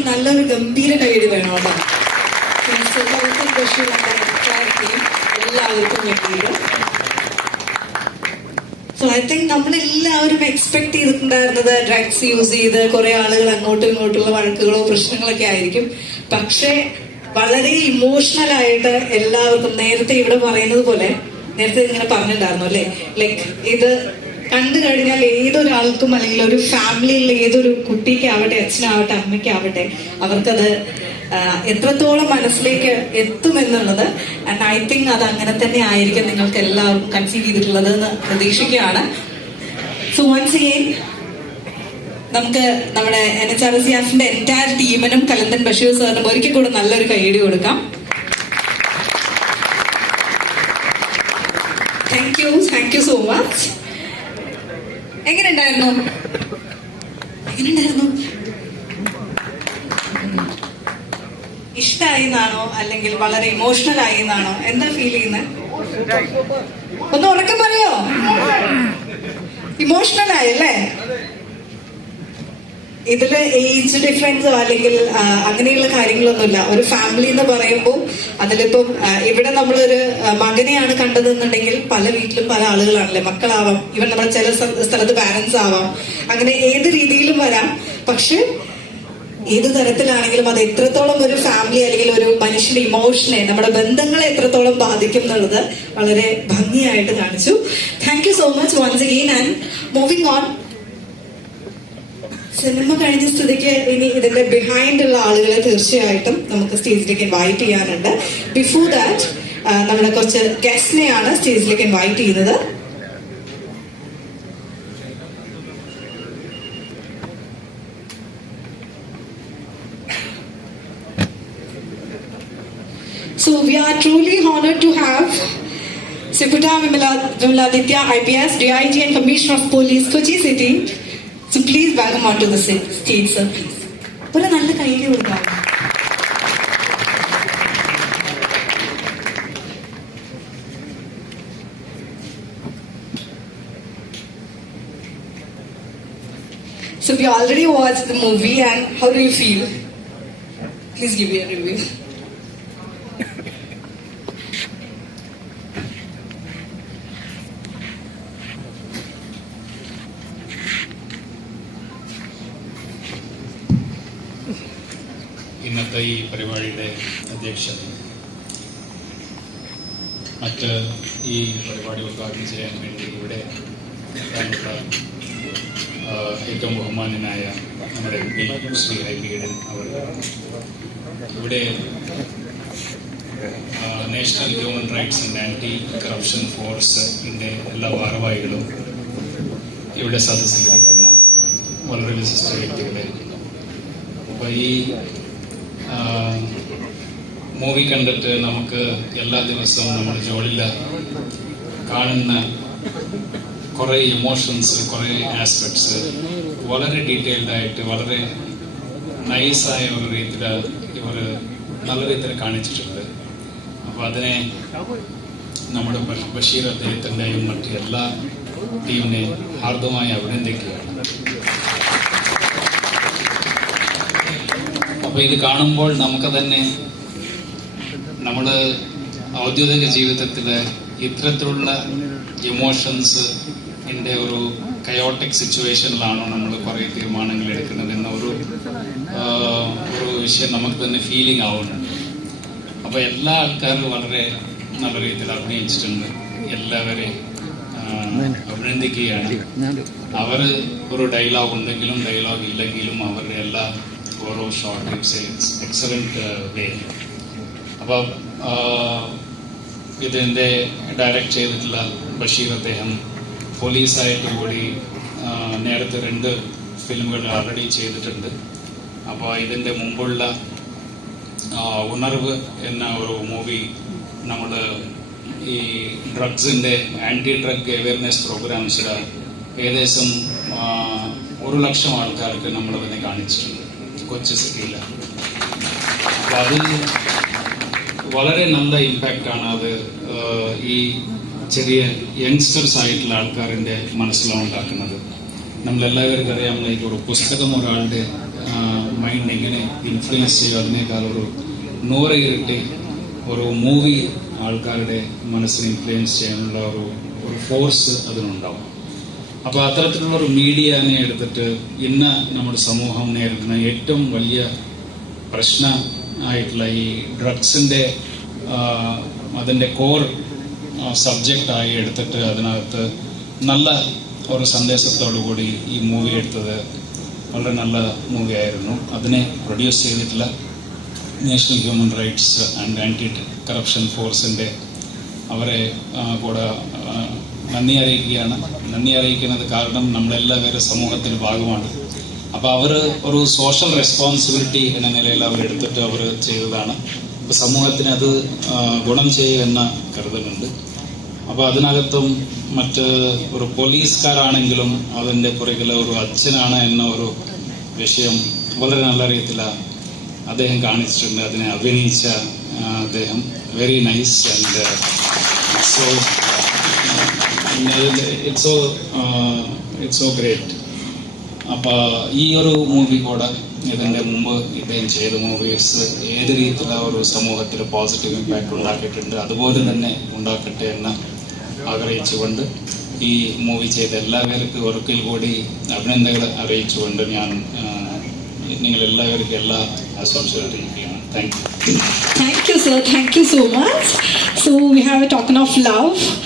എന്തായാലും നല്ലൊരു ഗംഭീര കൈയ്യടി വേണം കേട്ടോ. എല്ലാവർക്കും വേണ്ടിയിട്ട്. സോ ഐ തിങ്ക് നമ്മളെല്ലാവരും എക്സ്പെക്ട് ചെയ്തിട്ടുണ്ടായിരുന്നത് ഡ്രഗ്സ് യൂസ് ചെയ്ത് കുറെ ആളുകൾ അങ്ങോട്ടും ഇങ്ങോട്ടുള്ള വഴക്കുകളോ പ്രശ്നങ്ങളൊക്കെ ആയിരിക്കും. പക്ഷെ വളരെ ഇമോഷണൽ ആയിട്ട് എല്ലാവർക്കും നേരത്തെ ഇവിടെ പറയുന്നത് പോലെ നേരത്തെ ഇങ്ങനെ പറഞ്ഞിട്ടുണ്ടായിരുന്നു അല്ലെ, ലൈക്ക് ഇത് കണ്ടു കഴിഞ്ഞാൽ ഏതൊരാൾക്കും അല്ലെങ്കിൽ ഒരു ഫാമിലിയിലെ ഏതൊരു കുട്ടിക്കാവട്ടെ, അച്ഛനാവട്ടെ, അമ്മയ്ക്കാവട്ടെ, അവർക്കത് എത്രത്തോളം മനസ്സിലേക്ക് എത്തുമെന്നുള്ളത്. ആൻഡ് ഐ തിങ്ക് അത് അങ്ങനെ തന്നെ ആയിരിക്കും നിങ്ങൾക്ക് എല്ലാവരും കൺസീവ് ചെയ്തിട്ടുള്ളത് എന്ന് പ്രതീക്ഷിക്കുകയാണ്. സോ വൺസ് അഗെയിൻ നമുക്ക് നമ്മുടെ NHRCFന്റെ എൻറ്റയർ ടീമിനും കലന്തൻ ബഷീർ സാറിനും ഒരിക്കൽ കൂടെ നല്ലൊരു കൈയ്യടി കൊടുക്കാം. Thank you so much. എങ്ങനെയുണ്ടായിരുന്നു? ഇഷ്ടമായി എന്നാണോ അല്ലെങ്കിൽ വളരെ ഇമോഷണൽ ആയി എന്നാണോ? എന്താ ഫീൽ ചെയ്യുന്നത്? ഒന്ന് ഉറക്കം പറയോ? ഇമോഷണൽ ആയല്ലേ? ഇതില് ഏജ് ഡിഫറൻസോ അല്ലെങ്കിൽ അങ്ങനെയുള്ള കാര്യങ്ങളൊന്നുമില്ല. ഒരു ഫാമിലി എന്ന് പറയുമ്പോൾ അതിലിപ്പം ഇവിടെ നമ്മളൊരു മകനെയാണ് കണ്ടതെന്നുണ്ടെങ്കിൽ പല വീട്ടിലും പല ആളുകളാണല്ലേ, മക്കളാവാം, ഇവൻ നമ്മുടെ ചില സ്ഥലത്ത് പാരന്റ്സ് ആവാം, അങ്ങനെ ഏത് രീതിയിലും വരാം. പക്ഷെ ഏത് തരത്തിലാണെങ്കിലും അത് എത്രത്തോളം ഒരു ഫാമിലി അല്ലെങ്കിൽ ഒരു മനുഷ്യന്റെ ഇമോഷനെ, നമ്മുടെ ബന്ധങ്ങളെ എത്രത്തോളം ബാധിക്കും എന്നുള്ളത് വളരെ ഭംഗിയായിട്ട് കാണിച്ചു. Thank you so much once again. And moving on, cinema കഴിഞ്ഞ സ്ഥിതിക്ക് ഇനി ഇതിന്റെ ബിഹൈൻഡ് ഉള്ള ആളുകളെ തീർച്ചയായിട്ടും നമുക്ക് സ്റ്റേജിലേക്ക് ഇൻവൈറ്റ് ചെയ്യാനുണ്ട്. ബിഫോർ ദാറ്റ് നമ്മുടെ കുറച്ച് ഗസ്റ്റിനെയാണ് സ്റ്റേജിലേക്ക് ഇൻവൈറ്റ് ചെയ്യുന്നത്. So we are truly honored to have Siputta Vimaladitya IPS, DIG and Commissioner of Police, Kochi City. So please welcome onto the stage, sir, please. ഒരു നല്ല കൈയ്യടി കൊടുക്കാം. So we already watched the movie, and how do you feel? Please give me a review. ഇന്നത്തെ ഈ പരിപാടിയുടെ അധ്യക്ഷൻ, മറ്റ് ഈ പരിപാടി ഉദ്ഘാടനം ചെയ്യാൻ വേണ്ടി ഇവിടെ എത്താനുള്ള ഏറ്റവും ബഹുമാന്യനായ നമ്മുടെ MP ശ്രീ ഹൈബീഡൻ അവർ, ഇവിടെ national human rights and anti corruption ഫോഴ്സിൻ്റെ എല്ലാ ഭാരവാഹികളും, ഇവിടെ സദസ്സിലിരിക്കുന്ന വളരെ വിശിഷ്ട വ്യക്തികളെ, അപ്പോൾ ഈ മൂവി കണ്ടിട്ട് നമുക്ക് എല്ലാ ദിവസവും നമ്മുടെ ജോലിയിൽ കാണുന്ന കുറേ ഇമോഷൻസ്, കുറേ ആസ്പെക്ട്സ് വളരെ ഡീറ്റെയിൽഡായിട്ട് വളരെ നൈസായ ഒരു രീതിയിൽ ഇവർ നല്ല രീതിയിൽ കാണിച്ചിട്ടുണ്ട്. അപ്പോൾ അതിനെ നമ്മുടെ ബഷീർ അദ്ദേഹത്തിൻ്റെയും മറ്റ് എല്ലാ ടീമിനെയും ഹാർദമായി അഭിനന്ദിക്കുകയാണ്. അപ്പോൾ ഇത് കാണുമ്പോൾ നമുക്ക് തന്നെ നമ്മൾ ഔദ്യോഗിക ജീവിതത്തിൽ ഇത്തരത്തിലുള്ള ഇമോഷൻസ് ഒരു കയോട്ടിക് സിറ്റുവേഷനിലാണോ നമ്മൾ കുറേ തീരുമാനങ്ങൾ എടുക്കുന്നത് എന്ന ഒരു വിഷയം നമുക്ക് തന്നെ ഫീലിംഗ് ആവുന്നുണ്ട്. അപ്പോൾ എല്ലാ ആൾക്കാരും വളരെ നല്ല രീതിയിൽ അഭിനയിച്ചിട്ടുണ്ട്. എല്ലാവരെയും അഭിനന്ദിക്കുകയാണ്. അവർ ഒരു ഡയലോഗ് ഉണ്ടെങ്കിലും ഡയലോഗ് ഇല്ലെങ്കിലും അവരുടെ എല്ലാ ഓരോ ഷോർട്ട് എക്സലന്റ് വേ. അപ്പോൾ ഇതിൻ്റെ ഡയറക്റ്റ് ചെയ്തിട്ടുള്ള ബഷീർ അദ്ദേഹം പോലീസായിട്ട് കൂടി നേരത്തെ 2 ഫിലിമുകൾ ഓൾറെഡി ചെയ്തിട്ടുണ്ട്. അപ്പോൾ ഇതിൻ്റെ മുമ്പുള്ള ഉണർവ് എന്ന ഒരു മൂവി നമ്മൾ ഈ ഡ്രഗ്സിൻ്റെ ആൻറ്റി ഡ്രഗ് അവയർനെസ് പ്രോഗ്രാംസിൽ ഏകദേശം 1 ലക്ഷം ആൾക്കാർക്ക് നമ്മൾ അതിനെ കാണിച്ചിട്ടുണ്ട് കൊച്ചി സിറ്റിയിൽ. അപ്പോൾ അത് വളരെ നല്ല ഇമ്പാക്റ്റാണ് അത് ഈ ചെറിയ യങ്സ്റ്റേഴ്സ് ആയിട്ടുള്ള ആൾക്കാരിൻ്റെ മനസ്സിലാണ് ഉണ്ടാക്കുന്നത്. നമ്മളെല്ലാവർക്കും അറിയാവുന്ന ഒരു പുസ്തകം ഒരാളുടെ മൈൻഡ് എങ്ങനെ ഇൻഫ്ലുവൻസ് ചെയ്യും അതിനേക്കാൾ ഒരു 100 ഇരട്ടി ഒരു മൂവി ആൾക്കാരുടെ മനസ്സിനെ ഇൻഫ്ലുവൻസ് ചെയ്യാനുള്ള ഒരു ഫോഴ്സ് അതിനുണ്ടാവും. അപ്പോൾ അത്തരത്തിലുള്ള ഒരു മീഡിയനെ എടുത്തിട്ട് ഇന്ന് നമ്മുടെ സമൂഹം നേരിടുന്ന ഏറ്റവും വലിയ പ്രശ്നമായിട്ടുള്ള ഈ ഡ്രഗ്സിൻ്റെ അതിൻ്റെ കോർ സബ്ജക്റ്റായി എടുത്തിട്ട് അതിനകത്ത് നല്ല ഒരു സന്ദേശത്തോടു കൂടി ഈ മൂവി എടുത്തത് വളരെ നല്ല മൂവിയായിരുന്നു. അതിനെ പ്രൊഡ്യൂസ് ചെയ്തിട്ടുള്ള national human rights and anti corruption ഫോഴ്സിൻ്റെ അവരെ കൂടെ നന്ദി അറിയിക്കുകയാണ്. നന്ദി അറിയിക്കുന്നത് കാരണം നമ്മളെല്ലാവരും സമൂഹത്തിൻ്റെ ഭാഗമാണ്. അപ്പോൾ അവർ ഒരു സോഷ്യൽ റെസ്പോൺസിബിലിറ്റി എന്ന നിലയിൽ അവരെടുത്തിട്ട് അവർ ചെയ്തതാണ്. അപ്പോൾ സമൂഹത്തിന് അത് ഗുണം ചെയ്യുമെന്ന് കരുതുന്നുണ്ട്. അപ്പോൾ അതിനകത്തും മറ്റ് ഒരു പോലീസുകാരാണെങ്കിലും അതിൻ്റെ പുറകിൽ ഒരു അച്ഛനാണ് എന്ന ഒരു വിഷയം വളരെ നല്ല രീതിയിൽ അദ്ദേഹം കാണിച്ചിട്ടുണ്ട്. അതിനെ അഭിനയിച്ച അദ്ദേഹം very nice and so it's so great. അപ്പോൾ ഈ ഒരു മൂവി കൂടെ ഇതിൻ്റെ മുമ്പ് ഇദ്ദേഹം ചെയ്ത മൂവീസ് ഏത് രീതിയിലുള്ള ഒരു സമൂഹത്തിൽ പോസിറ്റീവ് ഇമ്പാക്റ്റ് ഉണ്ടാക്കിയിട്ടുണ്ട് അതുപോലെ തന്നെ ഉണ്ടാക്കട്ടെ എന്ന് ആഗ്രഹിച്ചുകൊണ്ട് ഈ മൂവി ചെയ്ത എല്ലാവർക്കും ഒരിക്കൽ കൂടി അഭിനന്ദനങ്ങൾ അറിയിച്ചുകൊണ്ട് ഞാൻ നിങ്ങളെല്ലാവർക്കും എല്ലാ ആശംസകളും അറിയിക്കുകയാണ്. Thank you. Thank you, sir. Thank you so much. So we have a token of love.